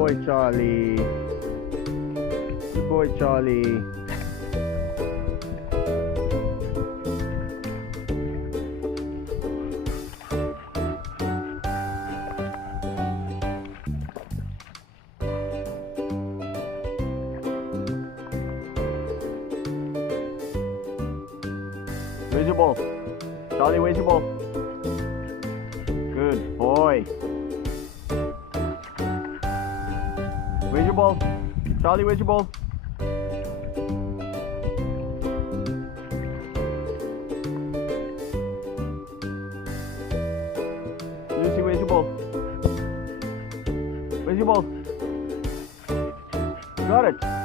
boy, Charlie. Good boy, Charlie. Where's your ball? Charlie, where's your ball? Good boy. Where's your ball? Charlie, where's your ball? Lucy, where's your ball? Where's your ball? Got it.